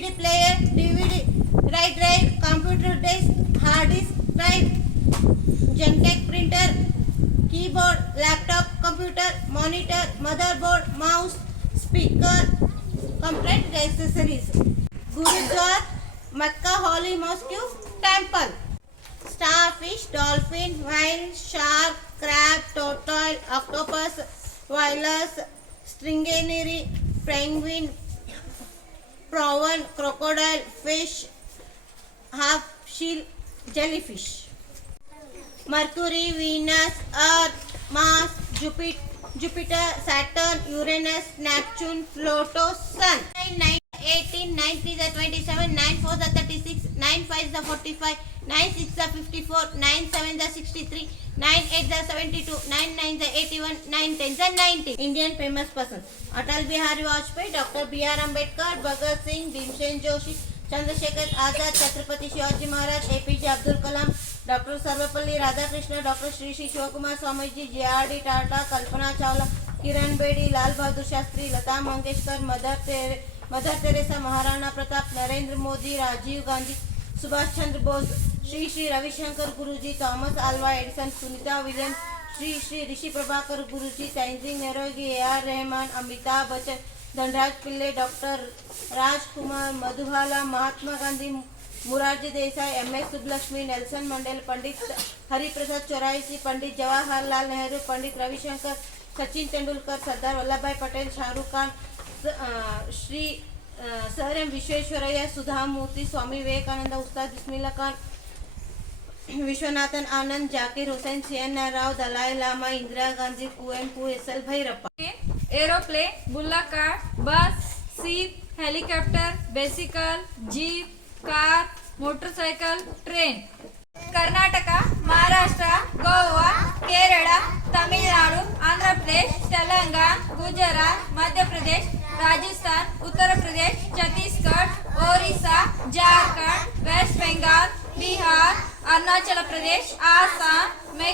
CD player DVD write drive computer disk hard disk drive जेनटेक printer keyboard laptop computer monitor motherboard mouse speaker complete accessories gurdwara Mecca holy mosque temple starfish dolphin whale shark crab टोटॉय octopus walrus stingray penguin prawn, crocodile, fish, half seal, jellyfish. Mercury, Venus, Earth, Mars, Jupiter, Jupiter, Saturn, Uranus, Neptune, Pluto, Sun. 18, 9 3 is 27, 9 4 is 36, 9 5 is 45, 9 6 is 54, 9 7 is 63, 9 8 is 72, 9 9 is 81, 9 10 is 90. Indian famous persons Atal Bihari Vajpayee, Dr. B.R. Ambedkar, Bhagat Singh, Bhimsen Joshi, Chandrasekhar Azad, Chhatrapati Shivaji Maharaj, APJ Abdul Kalam, Dr. Sarvapalli Radhakrishna, Dr. Sri Sri Shivakumar Swamiji, J.R.D. Tata, Kalpana Chawla, Kiran Bedi, Lal Bahadur Shastri, Lata Mangeshkar, Mother Teresa, Mother Teresa Maharana Pratap Narendra Modi Rajiv Gandhi Subhash Chandra Bose Shri Shri Ravi Shankar Guruji Thomas Alva Edison Sunita William Shri Shri Rishi Prabhakar Guruji Tenzing Norgay A R Rahman Amitabh Bachchan Dhanraj Pillay doctor Rajkumar Madhubala Mahatma Gandhi Morarji Desai M S Subbulakshmi Nelson Mandela Pandit Hariprasad Chaurasia Pandit Jawaharlal Nehru Pandit Ravi Shankar Sachin Tendulkar Sardar Vallabhbhai Patel Shah Rukh Khan Shri सहरम Visvesvaraya Sudha Murthy Swami Vivekananda Ustad Bismillah Khan Viswanathan Anand Zakir Hussain C N Rao Dalai Lama Indira Gandhi Kuvempu S L Bhyrappa aeroplane Bulla car bus ship helicopter bicycle jeep car motorcycle train Karnataka Maharashtra Goa Kerala Tamil Nadu Andhra Pradesh Telangana Gujarat Madhya Pradesh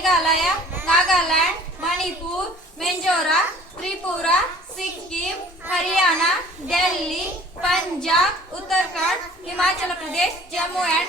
Meghalaya Nagaland Manipur Mizoram Tripura Sikkim Haryana Delhi Punjab Uttarakhand Himachal Pradesh Jammu and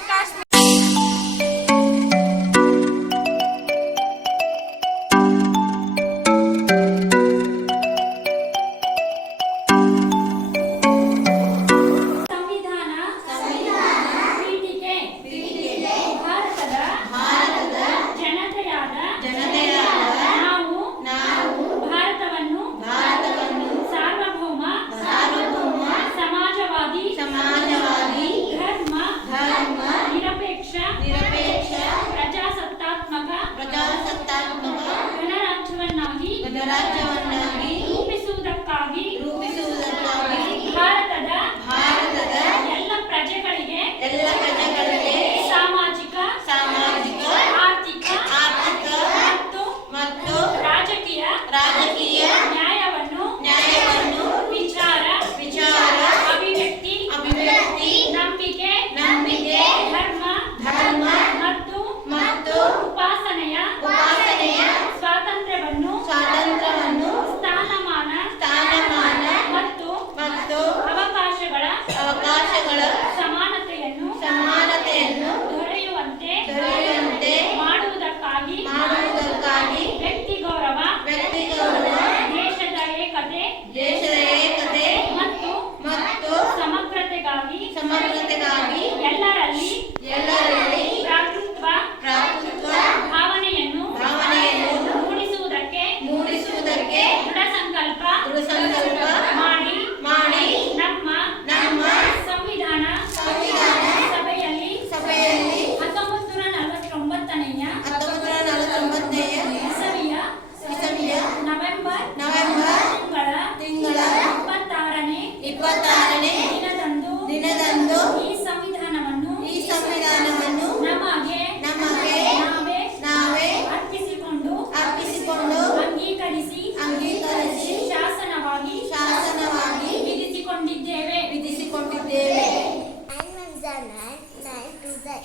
the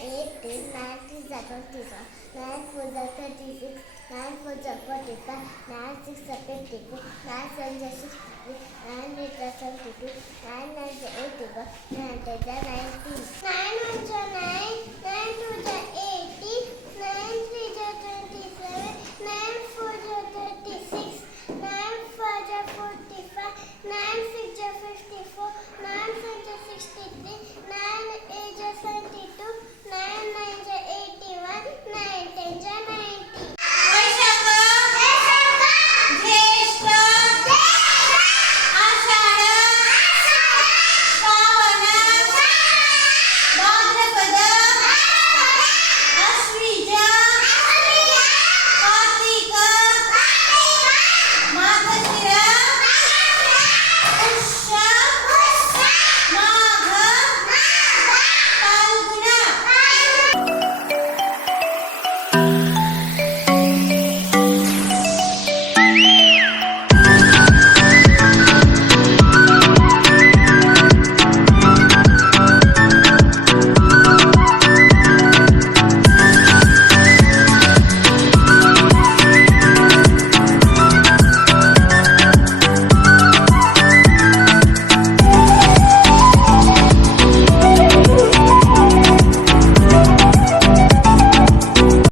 18, 9 is the 24, 9 for the 36, 9 for the 45, 9 6 the 52, 9 7 the 63, 9 8 the 72, 9 9 the 81, 9 10 the 19. 9 1 9, 9